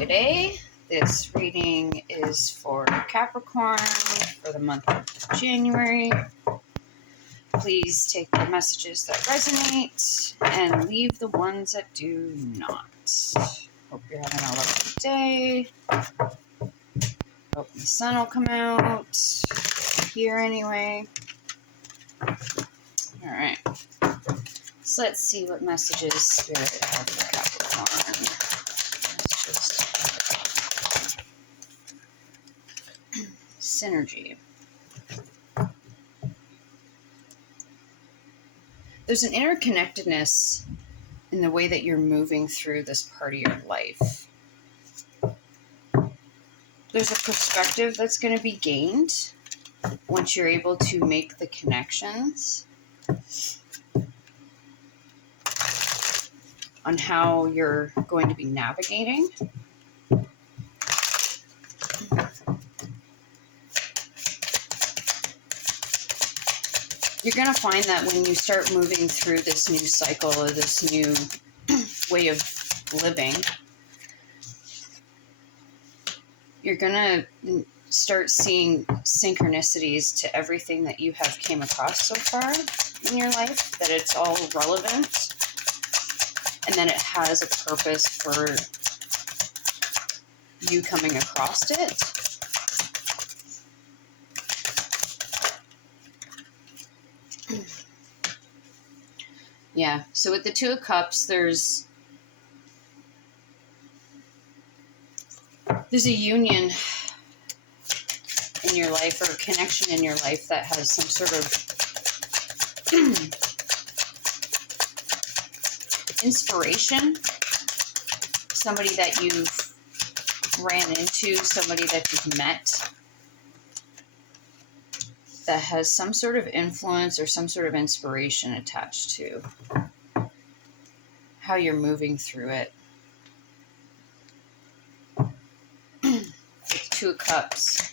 Today, this reading is for Capricorn for the month of January. Please take the messages that resonate and leave the ones that do not. Hope you're having a lovely day. Hope the sun will come out here anyway. All right. So let's see what messages Spirit have for Capricorn. Let's just synergy. There's an interconnectedness in the way that you're moving through this part of your life. There's a perspective that's going to be gained once you're able to make the connections on how you're going to be navigating. You're going to find that when you start moving through this new cycle or this new way of living, you're going to start seeing synchronicities to everything that you have came across so far in your life, that it's all relevant and that it has a purpose for you coming across it. Yeah, so with the Two of Cups, there's a union in your life or a connection in your life that has some sort of inspiration. Somebody that you've ran into, somebody that you've met that has some sort of influence or some sort of inspiration attached to how you're moving through it. Two of Cups.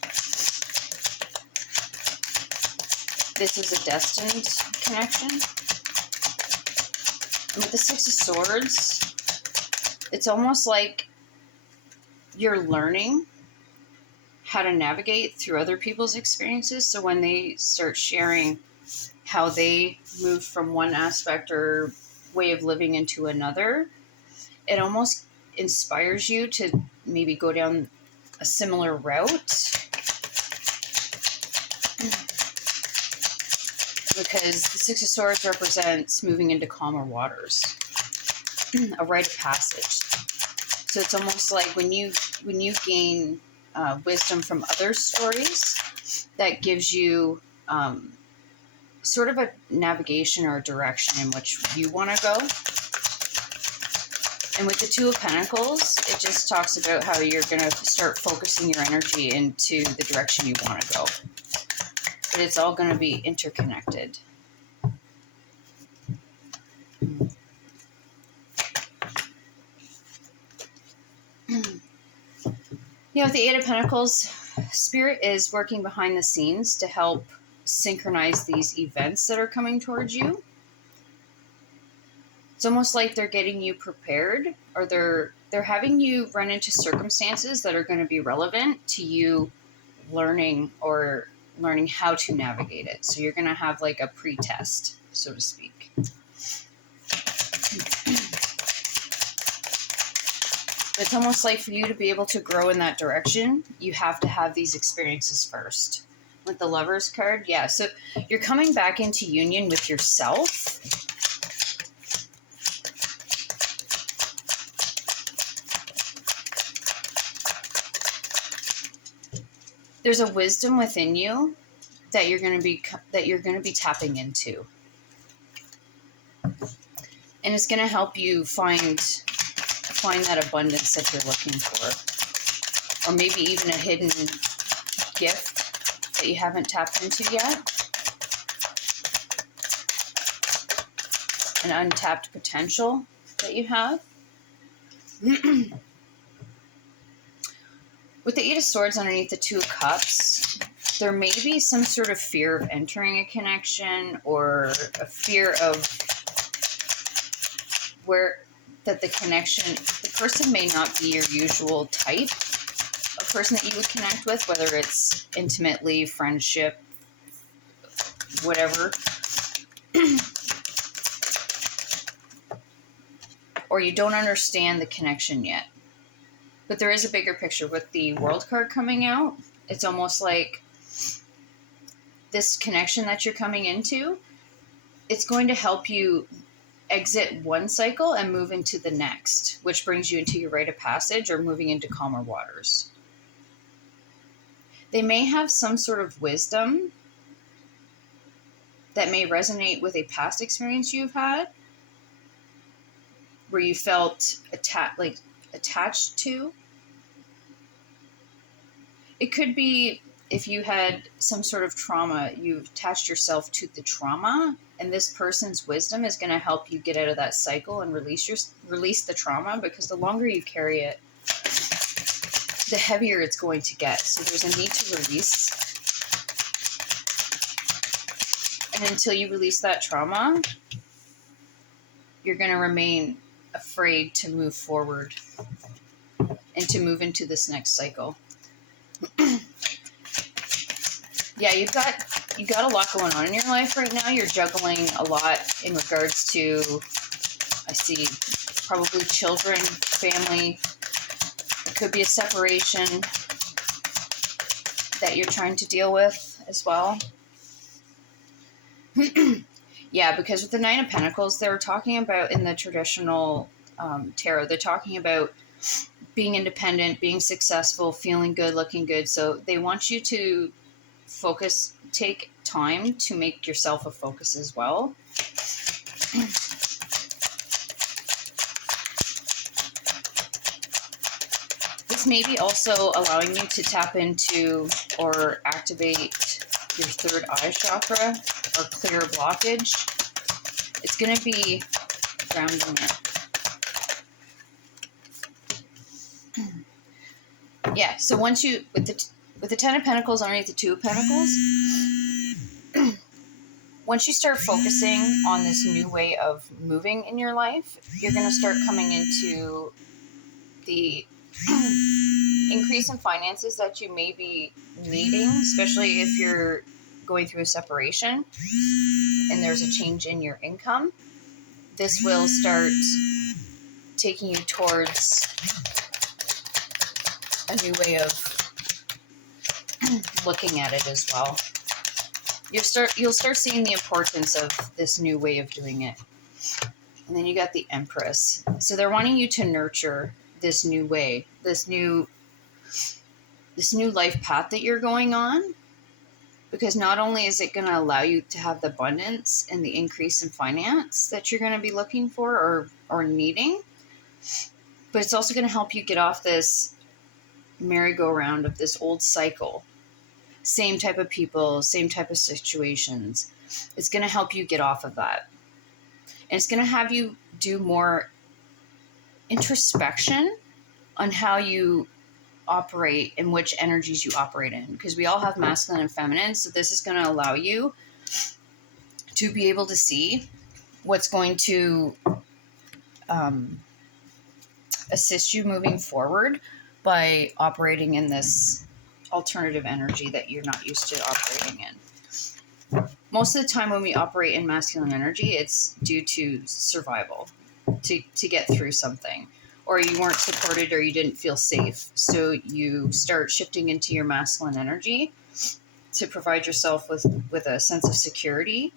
This is a destined connection. And with the Six of Swords, it's almost like you're learning how to navigate through other people's experiences. So when they start sharing how they move from one aspect or way of living into another, it almost inspires you to maybe go down a similar route, because the Six of Swords represents moving into calmer waters, a rite of passage. So it's almost like when you gain wisdom from other stories, that gives you sort of a navigation or a direction in which you want to go. And with the Two of Pentacles, it just talks about how you're going to start focusing your energy into the direction you want to go. But it's all going to be interconnected. You know, with the Eight of Pentacles, Spirit is working behind the scenes to help synchronize these events that are coming towards you. It's almost like they're getting you prepared, or they're having you run into circumstances that are going to be relevant to you learning how to navigate it. So you're going to have like a pre-test, so to speak. It's almost like for you to be able to grow in that direction, you have to have these experiences first. With the Lovers card, yeah, so you're coming back into union with yourself. There's a wisdom within you that you're going to be tapping into, and it's going to help you find that abundance that you're looking for, or maybe even a hidden gift that you haven't tapped into yet, an untapped potential that you have. With the Eight of Swords underneath the Two of Cups, there may be some sort of fear of entering a connection, or a fear of where that the person may not be your usual type of person that you would connect with, whether it's intimately, friendship, whatever. Or you don't understand the connection yet. But there is a bigger picture with the World card coming out. It's almost like this connection that you're coming into, it's going to help you exit one cycle and move into the next, which brings you into your rite of passage or moving into calmer waters. They may have some sort of wisdom that may resonate with a past experience you've had where you felt attached to. It could be if you had some sort of trauma, you attached yourself to the trauma, and this person's wisdom is going to help you get out of that cycle and release the trauma, because the longer you carry it, the heavier it's going to get. So there's a need to release. And until you release that trauma, you're going to remain afraid to move forward and to move into this next cycle. Yeah, you've got a lot going on in your life right now. You're juggling a lot in regards to, I see, probably children, family. It could be a separation that you're trying to deal with as well. Yeah, because with the Nine of Pentacles, they're talking about, in the traditional tarot, they're talking about being independent, being successful, feeling good, looking good. So they want you to focus, take time to make yourself a focus as well. This may be also allowing you to tap into or activate your third eye chakra or clear blockage. It's going to be grounding it. Yeah, so once you, with the Ten of Pentacles underneath the Two of Pentacles, once you start focusing on this new way of moving in your life, you're going to start coming into the increase in finances that you may be needing, especially if you're going through a separation and there's a change in your income. This will start taking you towards a new way of looking at it as well. You'll start seeing the importance of this new way of doing it. And then you got the Empress. So they're wanting you to nurture this new way, this new life path that you're going on, because not only is it going to allow you to have the abundance and the increase in finance that you're going to be looking for or needing, but it's also going to help you get off this merry-go-round of this old cycle. Same type of people, same type of situations. It's going to help you get off of that. And it's going to have you do more introspection on how you operate and which energies you operate in. Because we all have masculine and feminine. So this is going to allow you to be able to see what's going to assist you moving forward by operating in this alternative energy that you're not used to operating in. Most of the time when we operate in masculine energy, it's due to survival, to get through something, or you weren't supported or you didn't feel safe. So you start shifting into your masculine energy to provide yourself with a sense of security.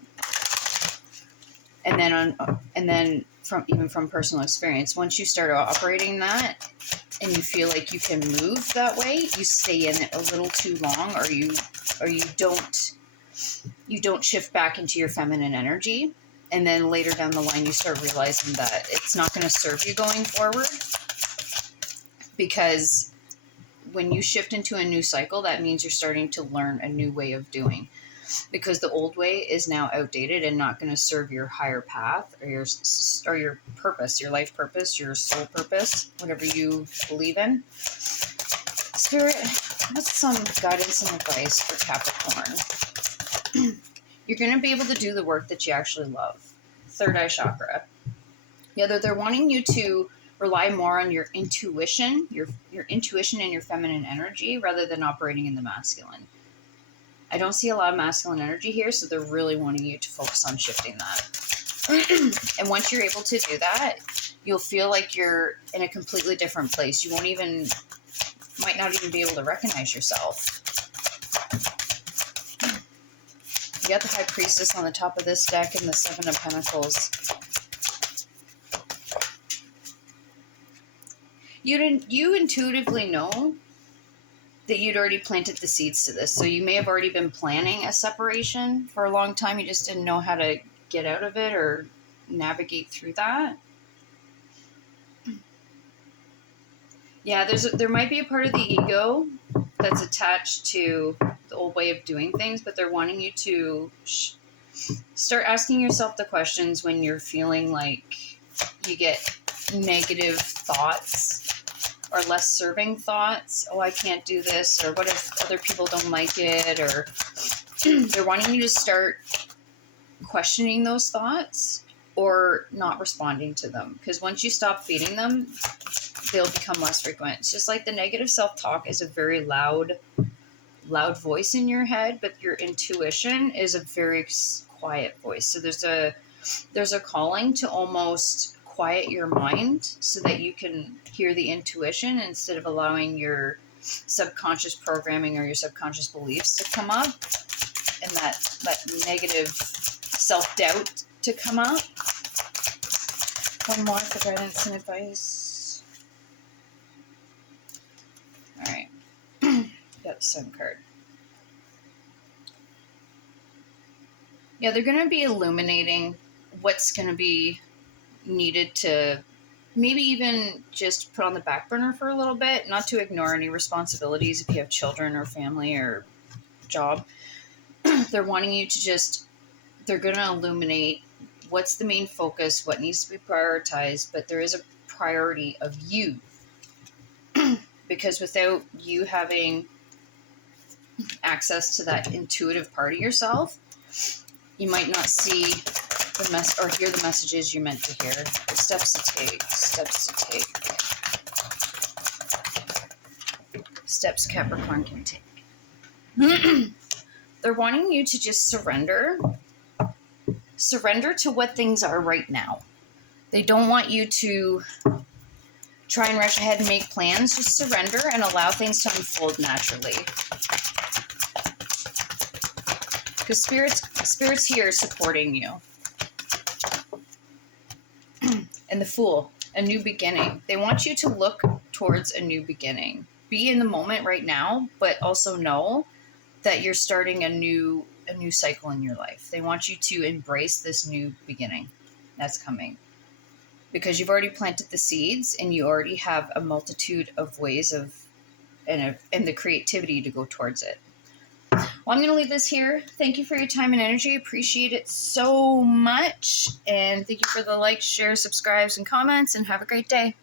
And then from personal experience, once you start operating that and you feel like you can move that way, you stay in it a little too long, or you don't shift back into your feminine energy. And then later down the line, you start realizing that it's not going to serve you going forward, because when you shift into a new cycle, that means you're starting to learn a new way of doing, because the old way is now outdated and not going to serve your higher path or your purpose, your life purpose, your soul purpose, whatever you believe in. Spirit, what's some guidance and advice for Capricorn? You're going to be able to do the work that you actually love. Third eye chakra. Yeah, they're wanting you to rely more on your intuition, your intuition and your feminine energy rather than operating in the masculine. I don't see a lot of masculine energy here, so they're really wanting you to focus on shifting that. And once you're able to do that, you'll feel like you're in a completely different place. You might not even be able to recognize yourself. You got the High Priestess on the top of this deck and the Seven of Pentacles. You intuitively know that you'd already planted the seeds to this. So you may have already been planning a separation for a long time. You just didn't know how to get out of it or navigate through that. Yeah, there might be a part of the ego that's attached to the old way of doing things, but they're wanting you to start asking yourself the questions when you're feeling like you get negative thoughts or less serving thoughts. Oh, I can't do this, or what if other people don't like it, or they're wanting you to start questioning those thoughts or not responding to them, because once you stop feeding them, they'll become less frequent. It's just like the negative self-talk is a very loud voice in your head, but your intuition is a very quiet voice. So there's a calling to almost quiet your mind so that you can hear the intuition instead of allowing your subconscious programming or your subconscious beliefs to come up and that negative self-doubt to come up. One more for guidance and advice. All right. Got the Sun card. Yeah, they're going to be illuminating what's going to be needed to maybe even just put on the back burner for a little bit, not to ignore any responsibilities if you have children or family or job. They're wanting you to they're going to illuminate what's the main focus, what needs to be prioritized, but there is a priority of you. Because without you having access to that intuitive part of yourself, you might not see or hear the messages you meant to hear. Steps to take. Steps Capricorn can take. They're wanting you to just surrender to what things are right now. They don't want you to try and rush ahead and make plans. Just surrender and allow things to unfold naturally. Because spirits here supporting you. And the Fool, a new beginning. They want you to look towards a new beginning. Be in the moment right now, but also know that you're starting a new cycle in your life. They want you to embrace this new beginning that's coming. Because you've already planted the seeds and you already have a multitude of ways and the creativity to go towards it. Well, I'm going to leave this here. Thank you for your time and energy. Appreciate it so much. And thank you for the likes, shares, subscribes, and comments. And have a great day.